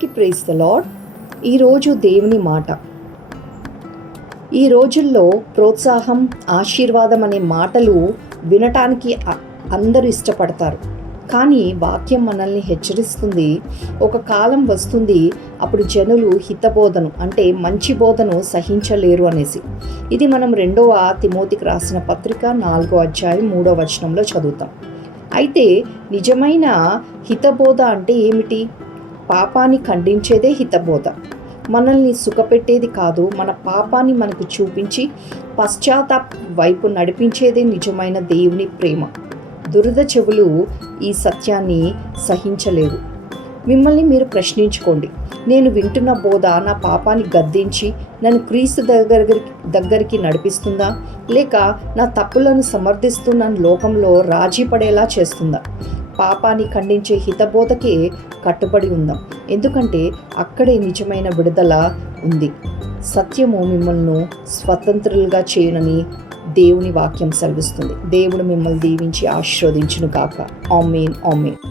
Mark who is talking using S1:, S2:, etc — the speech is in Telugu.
S1: అందరికీ ప్రేస్ ద లాడ్ ఈరోజు దేవుని మాట. ఈ రోజుల్లో ప్రోత్సాహం ఆశీర్వాదం అనే మాటలు వినటానికి అందరూ ఇష్టపడతారు. కానీ వాక్యం మనల్ని హెచ్చరిస్తుంది. ఒక కాలం వస్తుంది అప్పుడు జనులు హితబోధను అంటే మంచి బోధను సహించలేరు అనేసి. ఇది మనం రెండవ తిమోతికి రాసిన పత్రిక నాలుగో అధ్యాయం మూడో వచనంలో చదువుతాం. అయితే నిజమైన హితబోధ అంటే ఏమిటి? పాపాన్ని ఖండించేదే హితబోధ. మనల్ని సుఖపెట్టేది కాదు మన పాపాన్ని మనకు చూపించి పశ్చాత్తాప వైపు నడిపించేదే నిజమైన దేవుని ప్రేమ. దురద చెవులు ఈ సత్యాన్ని సహించలేవు. మిమ్మల్ని మీరు ప్రశ్నించుకోండి. నేను వింటున్న బోధ నా పాపాన్ని గద్దించి నన్ను క్రీస్తు దగ్గర దగ్గరికి నడిపిస్తుందా? లేక నా తప్పులను సమర్థిస్తూ నన్ను లోకంలో రాజీ పడేలా చేస్తుందా? పాపాన్ని ఖండించే హితబోధకే కట్టుబడి ఉందాం. ఎందుకంటే అక్కడే నిజమైన విడుదల ఉంది. సత్యము మిమ్మల్ని స్వతంత్రులుగా చేయనని దేవుని వాక్యం సెలవిస్తుంది. దేవుడు మిమ్మల్ని దీవించి ఆశీర్వదించును కాక ఆమెన్ ఆమెన్.